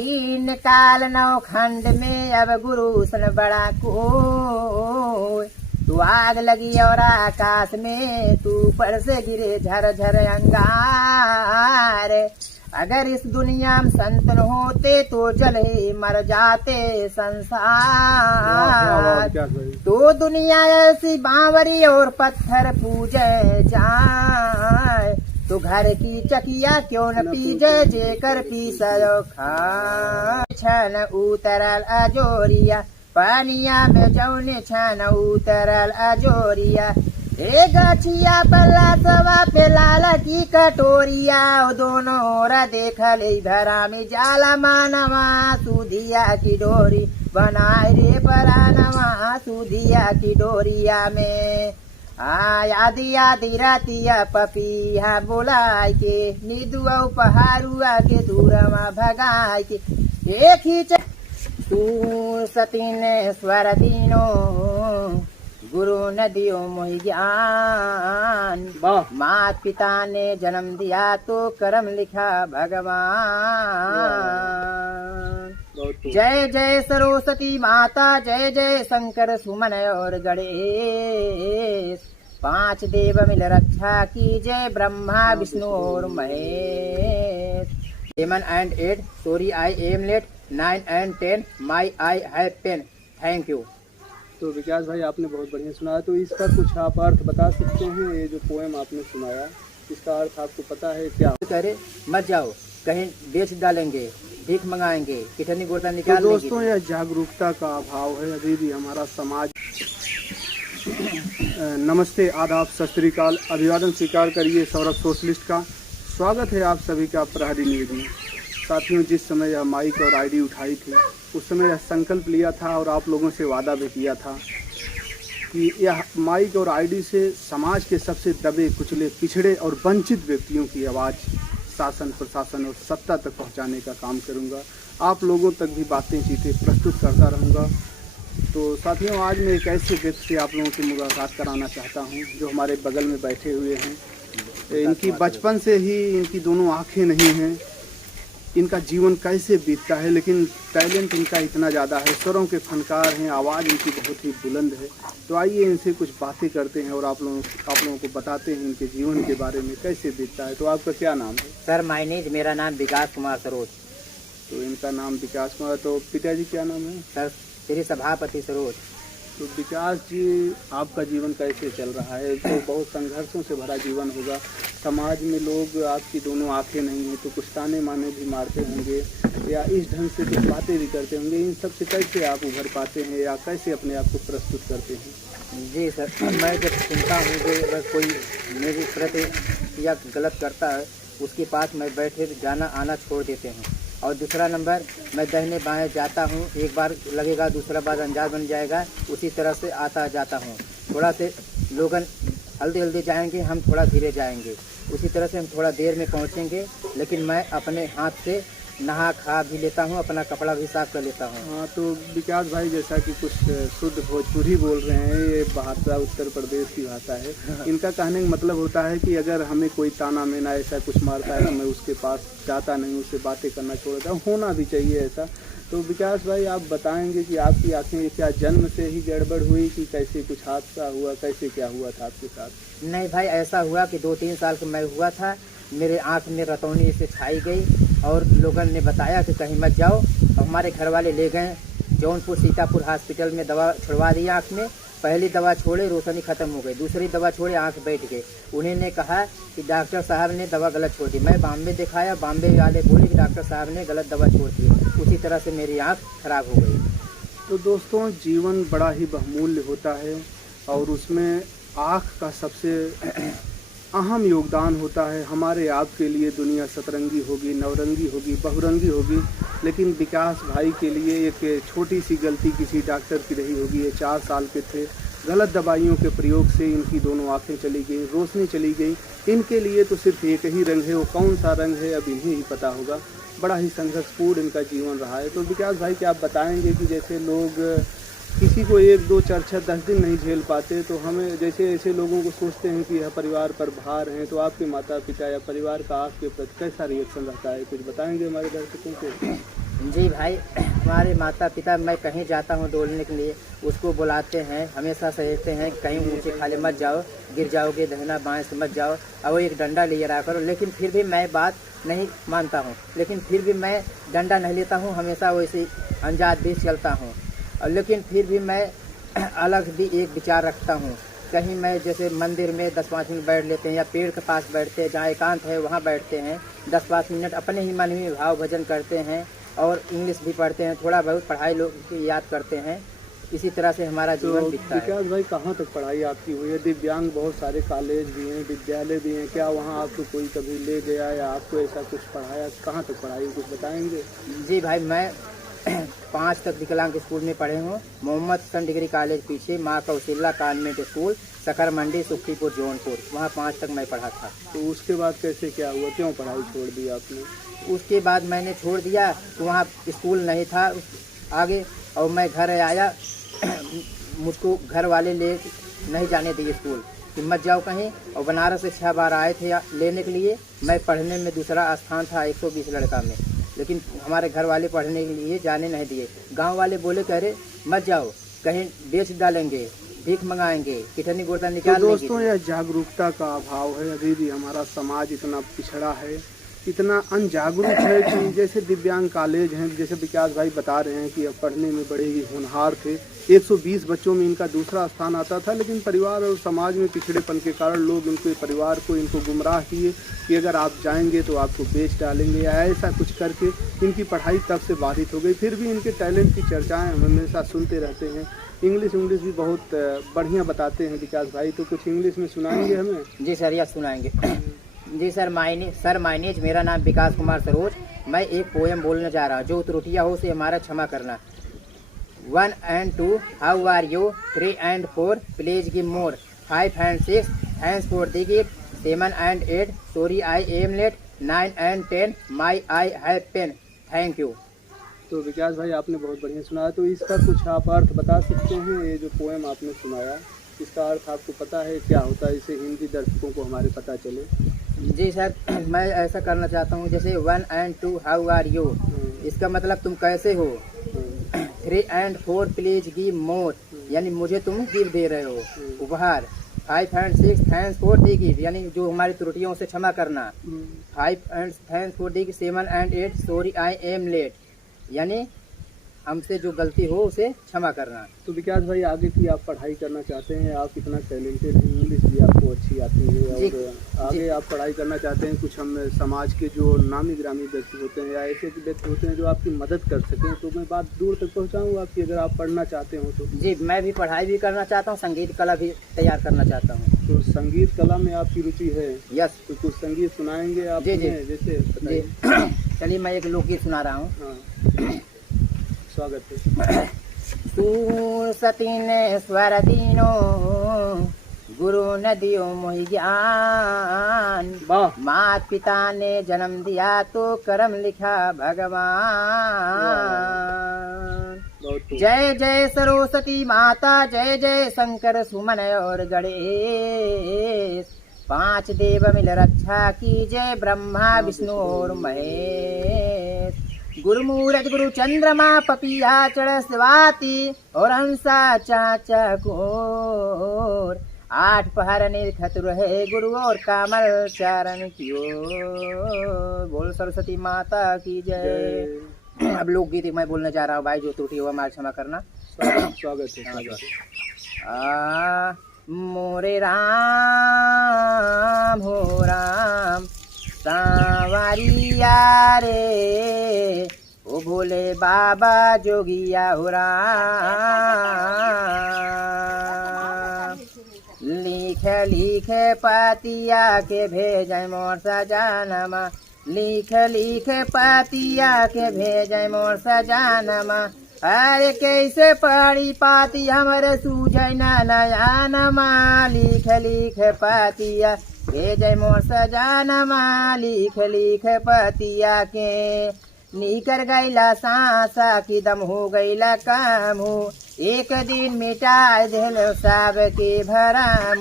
तीन काल नौ खंड में अब गुरु सन बड़ा को, तू आग लगी और आकाश में तू पर से गिरे झर झर अंगार। अगर इस दुनिया में संत न होते तो जल ही मर जाते संसार। तो दुनिया ऐसी बावरी और पत्थर पूजे जाए, तो घर की चकिया क्यों न पीजे जेकर पीसो खा। छन उतरल अजोरिया पानिया में जौने छन उतरल अजोरिया, ए गछिया पल्ला सवा पे लाला की कटोरिया। दोनों ओर देखल धरा में जाला मानवा सुधिया की डोरी बनाए रे परानवा सुधिया की डोरिया में। आदि आदि रातिया पपिया बोलाय के निदुआ पहाड़ुआ के दूरमा भगाय के। एक ही तू सतीन स्वर दीनो गुरु न दियो मोहि ज्ञान। मात पिता ने जन्म दिया तो कर्म लिखा भगवान। जय जय सरस्वती माता, जय जय शंकर सुमन और गणेश। पांच देव मिल रक्षा की जय, ब्रह्मा विष्णु और Mahesh. 7 and 8 sorry I am late, 9 and 10 my I have pen, thank you। तो विकास भाई आपने बहुत बढ़िया सुनाया, तो इसका कुछ आप अर्थ बता सकते हैं? ये जो पोएम आपने सुनाया इसका अर्थ आपको पता है क्या? करे मत जाओ कहीं बेच डालेंगे, भीख मंगाएंगे, कितनी गोटा निकाल तो दोस्तों यह जागरूकता का अभाव है अभी भी हमारा समाज। नमस्ते, आदाब, सत श्री अकाल, अभिवादन स्वीकार करिए सौरभ सोशलिस्ट का। स्वागत है आप सभी का प्रहरी न्यूज में। साथियों, जिस समय यह माइक और आईडी उठाई थी उस समय यह संकल्प लिया था और आप लोगों से वादा भी किया था कि यह माइक और आईडी से समाज के सबसे दबे कुचले पिछड़े और वंचित व्यक्तियों की आवाज़ शासन प्रशासन और सत्ता तक पहुंचाने का काम करूंगा। आप लोगों तक भी बातें चीतें प्रस्तुत करता रहूंगा। तो साथियों, आज मैं एक ऐसे व्यक्ति से आप लोगों की मुलाकात कराना चाहता हूं जो हमारे बगल में बैठे हुए हैं। इनकी बचपन से ही इनकी दोनों आँखें नहीं हैं। इनका जीवन कैसे बीतता है, लेकिन टैलेंट इनका इतना ज़्यादा है, स्वरों के फनकार हैं, आवाज़ इनकी बहुत ही बुलंद है। तो आइए इनसे कुछ बातें करते हैं और आप लोगों को बताते हैं इनके जीवन के बारे में कैसे बीतता है। तो आपका क्या नाम है? सर माइनेज मेरा नाम विकास कुमार सरोज। तो इनका नाम विकास कुमार। तो पिताजी क्या नाम है? सर श्री सभापति सरोज। तो विकास जी, आपका जीवन कैसे चल रहा है? तो बहुत संघर्षों से भरा जीवन होगा। समाज में लोग आपकी दोनों आंखें नहीं हैं तो कुछ ताने माने भी मारते होंगे या इस ढंग से कुछ बातें भी करते होंगे। इन सब से कैसे आप उभर पाते हैं या कैसे अपने आप को प्रस्तुत करते हैं? जी सर, मैं जब सुनता हूँ कि अगर कोई मेरी प्रति या गलत करता है उसके पास मैं बैठे जाना आना छोड़ देते हैं। और दूसरा नंबर, मैं दाहिने बाएं जाता हूँ, एक बार लगेगा दूसरा बार अंदाज बन जाएगा, उसी तरह से आता जाता हूँ। थोड़ा से लोगन हल्दी हल्दी जाएंगे, हम थोड़ा धीरे जाएंगे, उसी तरह से हम थोड़ा देर में पहुँचेंगे। लेकिन मैं अपने हाथ से नहा खा भी लेता हूँ, अपना कपड़ा भी साफ कर लेता हूँ। हाँ, तो विकास भाई जैसा कि कुछ शुद्ध भोजपुरी बोल रहे हैं, ये भाषा उत्तर प्रदेश की भाषा है। इनका कहने का मतलब होता है कि अगर हमें कोई ताना मेना ऐसा कुछ मारता है तो मैं उसके पास जाता नहीं, उससे बातें करना छोड़ देता हूँ। होना भी चाहिए ऐसा। तो विकास भाई आप बताएंगे कि आपकी आँखें क्या जन्म से ही गड़बड़ हुई कि कैसे कुछ हादसा हुआ, कैसे क्या हुआ था आपके साथ? नहीं भाई, ऐसा हुआ कि 2-3 साल का मैं हुआ था, मेरे आँख में रतौनी से छाई गई और लोगों ने बताया कि कहीं मत जाओ। हमारे घर वाले ले गए जौनपुर सीतापुर हॉस्पिटल में, दवा छुड़वा दी आँख में। पहली दवा छोड़े रोशनी ख़त्म हो गई, दूसरी दवा छोड़े आँख बैठ गए। उन्होंने कहा कि डॉक्टर साहब ने दवा गलत छोड़ दी। मैं बॉम्बे दिखाया, बॉम्बे वाले बोले कि डॉक्टर साहब ने गलत दवा छोड़ दी। उसी तरह से मेरी आँख खराब हो गई। तो दोस्तों, जीवन बड़ा ही बहुमूल्य होता है और उसमें आँख का सबसे अहम योगदान होता है। हमारे आपके लिए दुनिया सतरंगी होगी, नवरंगी होगी, बहुरंगी होगी, लेकिन विकास भाई के लिए एक छोटी सी गलती किसी डॉक्टर की रही होगी। ये 4 साल के थे, गलत दवाइयों के प्रयोग से इनकी दोनों आंखें चली गई, रोशनी चली गई। इनके लिए तो सिर्फ एक ही रंग है, वो कौन सा रंग है अब इन्हें ही पता होगा। बड़ा ही संघर्षपूर्ण इनका जीवन रहा है। तो विकास भाई, क्या आप बताएंगे कि जैसे लोग किसी को 1, 2, 4, 6, 10 दिन नहीं झेल पाते, तो हमें जैसे ऐसे लोगों को सोचते हैं कि यह परिवार पर भार हैं, तो आपके माता पिता या परिवार का आपके प्रति कैसा रिएक्शन रहता है? कुछ बताएंगे हमारे दर्शकों को? जी भाई, हमारे माता पिता, मैं कहीं जाता हूँ डोलने के लिए, उसको बुलाते हैं, हमेशा सहते हैं कहीं ऊंचे खाले मत जाओ, गिर जाओगे, दहना बाएं से मत जाओ, और वो एक डंडा लिए रहा करो। लेकिन फिर भी मैं बात नहीं मानता हूँ, लेकिन फिर भी मैं डंडा नहीं लेता हूँ, हमेशा वैसे अनजात भी चलता हूँ। और लेकिन फिर भी मैं अलग भी एक विचार रखता हूँ। कहीं मैं जैसे मंदिर में 10-5 मिनट बैठ लेते हैं, या पेड़ के पास बैठते हैं, जहाँ एकांत है वहाँ बैठते हैं, 10-5 मिनट अपने ही मन में भाव भजन करते हैं, और इंग्लिश भी पढ़ते हैं, थोड़ा बहुत पढ़ाई लोग की याद करते हैं। इसी तरह से हमारा तो जीवन बीतता है। विकास भाई, कहाँ तक पढ़ाई आपकी हुई है? दिव्यांग बहुत सारे कॉलेज भी हैं, विद्यालय भी हैं, क्या वहाँ आपको कोई कभी ले गया या आपको ऐसा कुछ पढ़ाया? कहाँ तक पढ़ाई, कुछ बताएंगे? जी भाई, मैं 5 तक विकलांग स्कूल में पढ़े हूँ। मोहम्मद हसन डिग्री कॉलेज पीछे, माँ कौशल्या कॉन्वेंट स्कूल, सकर मंडी, सुखीपुर, जौनपुर, वहाँ 5 तक मैं पढ़ा था। तो उसके बाद कैसे क्या हुआ, क्यों पढ़ाई छोड़ दी आपने? उसके बाद मैंने छोड़ दिया, तो वहाँ स्कूल नहीं था आगे, और मैं घर आया। मुझको घर वाले ले नहीं जाने दिए स्कूल, कि मत जाओ कहीं। और बनारस से 6 बार आए थे लेने के लिए। मैं पढ़ने में दूसरा स्थान था 120 लड़का में, लेकिन हमारे घर वाले पढ़ने के लिए जाने नहीं दिए। गांव वाले बोले, कह रहे मत जाओ, कहीं बेच डालेंगे, भीख मंगाएंगे, कितनी गुर्दा तो निकाल लेंगे। दोस्तों, यह जागरूकता का अभाव है। अभी भी हमारा समाज इतना पिछड़ा है, इतना अनजागरूक है कि जैसे दिव्यांग कॉलेज हैं, जैसे विकास भाई बता रहे हैं कि अब पढ़ने में बड़े ही होनहार थे, 120 बच्चों में इनका दूसरा स्थान आता था, लेकिन परिवार और समाज में पिछड़ेपन के कारण लोग इनके परिवार को इनको गुमराह किए कि अगर आप जाएंगे तो आपको बेच डालेंगे, या ऐसा कुछ करके इनकी पढ़ाई तब से बाधित हो गई। फिर भी इनके टैलेंट की चर्चाएँ हम हमेशा सुनते रहते हैं। इंग्लिश भी बहुत बढ़िया बताते हैं विकास भाई, तो कुछ इंग्लिश में सुनाएंगे हमें? जी सर, यह सुनाएंगे। जी सर, माइनेज, मेरा नाम विकास कुमार सरोज। मैं एक पोएम बोलने जा रहा हूँ। जो त्रुटियाँ हो उसे हमारा क्षमा करना। 1 and 2, how are you? 3 and 4, please give more. 5 and 6, thanks for the gift. 7 and 8, sorry I am late. 9 and 10, my eye have pain. Thank you. तो विकास भाई, आपने बहुत बढ़िया सुनाया, तो इसका कुछ आप अर्थ बता सकते हैं? ये जो पोएम आपने सुनाया, इसका अर्थ आपको पता है क्या होता है? इसे हिंदी दर्शकों को हमारे पता चले। जी सर, मैं ऐसा करना चाहता हूँ, जैसे 1 and 2, हाउ आर यू, इसका मतलब तुम कैसे हो। 3 and 4, प्लीज गिव मोर, यानी मुझे तुम गिव दे रहे हो, उपहार। 5 and 6, thanks for the gift, यानी जो हमारी त्रुटियों से क्षमा करना। 5 and thanks for the. 7 and 8, sorry I am late, यानी हमसे जो गलती हो उसे क्षमा करना। तो विकास भाई, आगे की आप पढ़ाई करना चाहते हैं, आप इतना टैलेंटेड हैं, इंग्लिश भी आपको अच्छी आती है, और आगे आप पढ़ाई करना चाहते हैं, कुछ हम समाज के जो नामी ग्रामी व्यक्ति होते हैं या ऐसे व्यक्ति होते हैं जो आपकी मदद कर सकें, तो मैं बात दूर तक पहुंचाऊं आपकी, अगर आप पढ़ना चाहते हो तो। जी, मैं भी पढ़ाई भी करना चाहता हूँ, संगीत कला भी तैयार करना चाहता हूँ। तो संगीत कला में आपकी रुचि है? यस। तो कुछ संगीत सुनाएंगे आप? जी जी, जैसे जी। चलिए, मैं एक लोकगीत सुना रहा हूँ। हाँ, स्वागत है। सूर सतीन स्वर दीनो, गुरु न दियो मोहि ज्ञान। वाह। मात पिता ने जन्म दिया तो कर्म लिखा भगवान। जय जय सरस्वती माता, जय जय शंकर सुमन और गणेश। 5 देव मिल रक्षा की, जय ब्रह्मा विष्णु और महेश। गुरु मूरत गुरु चंद्रमा, पपिया चढ़ स्वाति, और हंसा चाचा कोर। 8 पहर निरखत रहे गुरु, और कामल चरण की ओर। बोल सरस्वती माता की जय। अब लोकगीत मैं बोलने जा रहा हूँ भाई, जो त्रुटि हुआ हमारा क्षमा करना। स्वागत है। मोरे राम हो राम, सांवरिया रे, ओ भोले बाबा जोगिया हो राम। लिख लिख पतिया के भेजै मोर सजानमा, लिख लिख पतिया के भेजै मोर सजानमा। अरे कैसे पढ़ी पाती हमरे सूझै न नयानमा। लिख लिख पतिया भेजै मोर सजानमा, लिख लिख पतिया के। निकर गैला सांसा की दम हो गैला काम हो, एक दिन मिटाए दिल सब के भराम।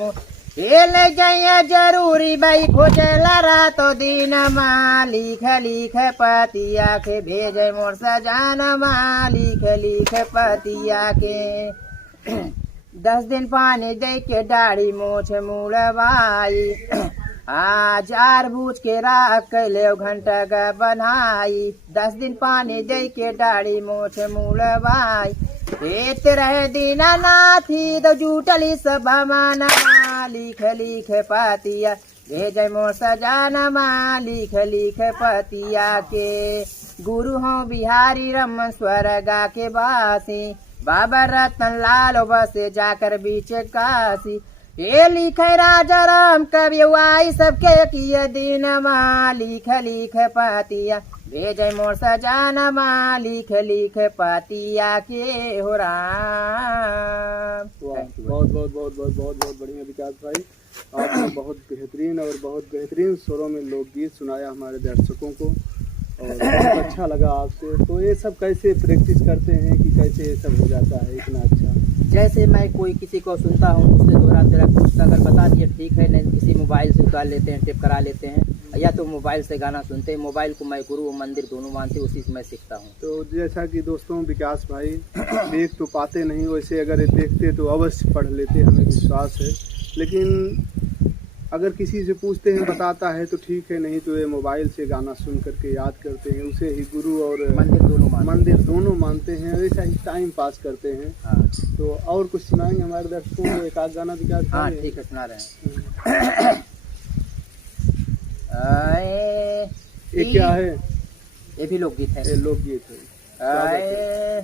ये ले जाइए जरूरी भाई खोजला रातो दिन माँ लिख लिख पतिया के भेजे मोर सजाना माँ लिख लिख पतिया के 10 दिन पानी दे के दाढ़ी मोछ मुड़वाई जार बूझ के राख कैले घंटा का बनाई 10 दिन पानी दे के दाढ़ी मोछ मुड़वाई हेत रहे दीना नाथी तो जूटली सभा माना लिख लिख पतिया भेजे मोर सजाना माँ लिख लिख पतिया के गुरु हो बिहारी रमन स्वर्गा के बासी बाबा रतन लाल बसे जाकर बीच काशी ये लिखे राजा राम कवि आई सबके किए दिन माँ लिख लिख पतिया भेजे मोर सजाना माँ लिख लिख पतिया के हो राम। बहुत बहुत बहुत बहुत बहुत बहुत बढ़िया विकास भाई, आपने बहुत बेहतरीन और बहुत बेहतरीन स्वरों में लोकगीत सुनाया हमारे दर्शकों को और बहुत अच्छा लगा आपसे। तो ये सब कैसे प्रैक्टिस करते हैं कि कैसे ये सब हो जाता है इतना अच्छा? जैसे मैं कोई किसी को सुनता हूँ उससे दोहरा तेरा पूछता अगर बता दिए ठीक है, नहीं किसी मोबाइल से उतार लेते हैं, टेप करा लेते हैं, या तो मोबाइल से गाना सुनते हैं। मोबाइल को मैं गुरु और मंदिर दोनों मानते, उसी से मैं सीखता हूँ। तो जैसा कि दोस्तों विकास भाई देख तो पाते नहीं, वैसे अगर देखते तो अवश्य पढ़ लेते, हमें विश्वास है। लेकिन अगर किसी से पूछते हैं बताता है तो ठीक है, नहीं तो ये मोबाइल से गाना सुन करके याद करते हैं, उसे ही गुरु और मंदिर दोनों मानते हैं, वैसा ही टाइम पास करते हैं। हाँ। तो और कुछ सुनाएंगे हमारे दर्शकों को एक आध गाना विकास? हाँ ठीक है, सुना रहे हैं। ये क्या है? ये भी लोकगीत है। ये लोकगीत है।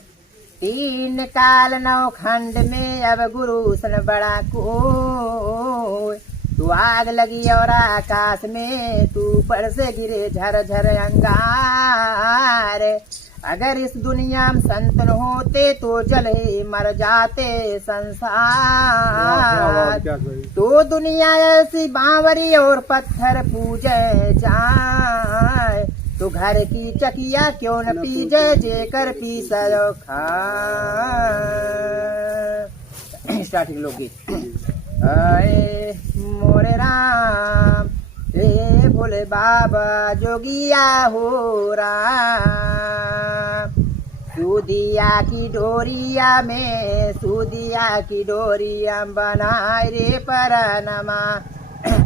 3 काल 9 खंड में अब गुरु सन बड़ा कोई, तू आग लगी और आकाश में तू ऊपर से गिरे झर झर अंगार। अगर इस दुनिया में संतन होते तो जल ही मर जाते संसार। तो दुनिया ऐसी बावरी और पत्थर पूजे जाए, तो घर की चकिया क्यों न पीजे जेकर पीसो खा। स्टार्टिंग लोकगीत। आए मोरे राम हे भोले बाबा जोगिया हो राम, सूदिया की डोरिया में सूदिया की डोरिया बनाए रे परनमा,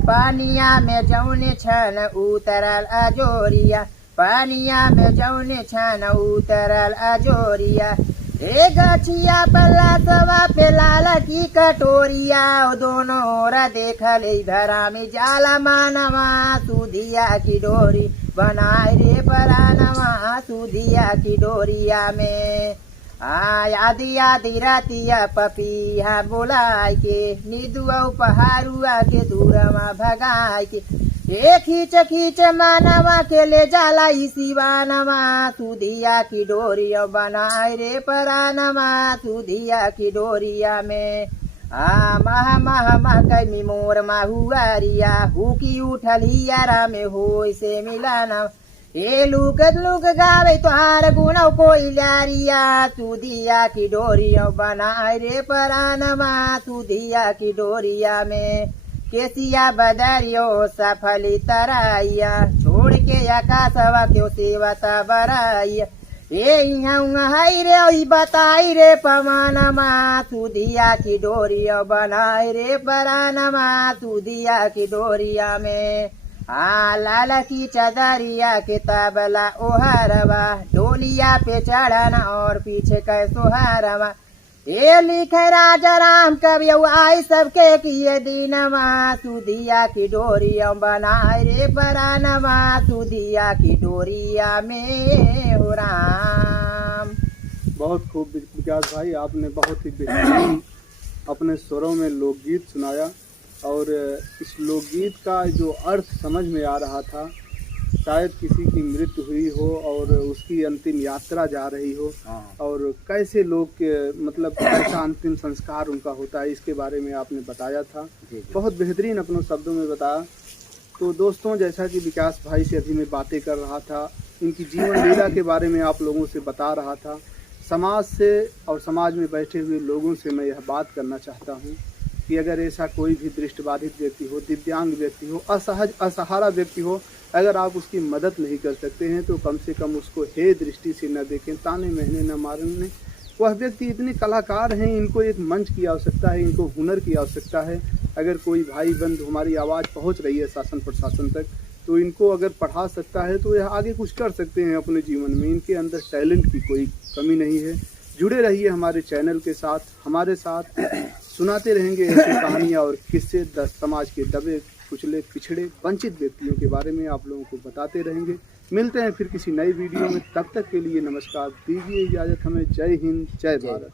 पानिया में जौने छन उतरल अजोरिया, पानिया में जौने छन उतरल अजोरिया। एक गछिया पल्ला सवा पे लाल की कटोरिया, दोनों ओर देख ले धरा में जाला मानवा, सूदिया की डोरी बनाए रे परानवा, सूदिया की डोरिया में आदि आदि रातिया पपिया बोलाय के, निदुआ पहाड़ुआ के दूरमा भगाय के, खींच खींच मानवा के ले जाला शिवानवा, सूदिया की डोरिया बनाए रे परानवा, सूदिया की डोरिया में महा महा मह कैमी मोर माहुआरिया, हुकी उठल हियारा में हो से मिलाना, ए लुक लुक गावे तुहार गुणव कोई लारिया, सूदिया की डोरिया बनाए रे परानवा, सूदिया की डोरिया में केसिया बदरियो सफली तराइया, छोड़ के आकाशवा क्यों सेवता बराइया, हाई रे बताई रे पमानमा, सूदिया की डोरिया बनाए रे परानमा, सूदिया की डोरिया में लाल की चदरिया के तबला ओहरवा, डोलिया पे चढ़ना और पीछे कैसो हरवा, ये लिखे राजा राम कवि आई सबके किए दीनवा, सूदिया की डोरिया बनाए रे परानवा, सूदिया की डोरिया में हो राम। बहुत खूब विकास भाई, आपने बहुत ही बेहतरीन अपने स्वरों में लोकगीत सुनाया और इस लोकगीत का जो अर्थ समझ में आ रहा था, शायद किसी की मृत्यु हुई हो और उसकी अंतिम यात्रा जा रही हो और कैसे लोग मतलब कैसा अंतिम संस्कार उनका होता है, इसके बारे में आपने बताया था। बहुत बेहतरीन अपने शब्दों में बताया। तो दोस्तों, जैसा कि विकास भाई से अभी मैं बातें कर रहा था, इनकी जीवन लीला के बारे में आप लोगों से बता रहा था, समाज से और समाज में बैठे हुए लोगों से मैं यह बात करना चाहता हूँ कि अगर ऐसा कोई भी दृष्टिबाधित व्यक्ति हो, दिव्यांग व्यक्ति हो, असहज असहारा व्यक्ति हो, अगर आप उसकी मदद नहीं कर सकते हैं तो कम से कम उसको हे दृष्टि से न देखें, ताने महने न मारने। वह व्यक्ति इतने कलाकार हैं, इनको एक मंच की आवश्यकता है, इनको हुनर की आवश्यकता है। अगर कोई भाई बंधु हमारी आवाज़ पहुंच रही है शासन प्रशासन तक, तो इनको अगर पढ़ा सकता है तो यह आगे कुछ कर सकते हैं अपने जीवन में। इनके अंदर टैलेंट की कोई कमी नहीं है। जुड़े रहिए हमारे चैनल के साथ, हमारे साथ सुनाते रहेंगे ऐसी कहानियाँ और किस्से समाज के दबे कुचले पिछड़े वंचित व्यक्तियों के बारे में आप लोगों को बताते रहेंगे। मिलते हैं फिर किसी नई वीडियो में, तब तक के लिए नमस्कार, दीजिए इजाज़त हमें। जय हिंद, जय भारत।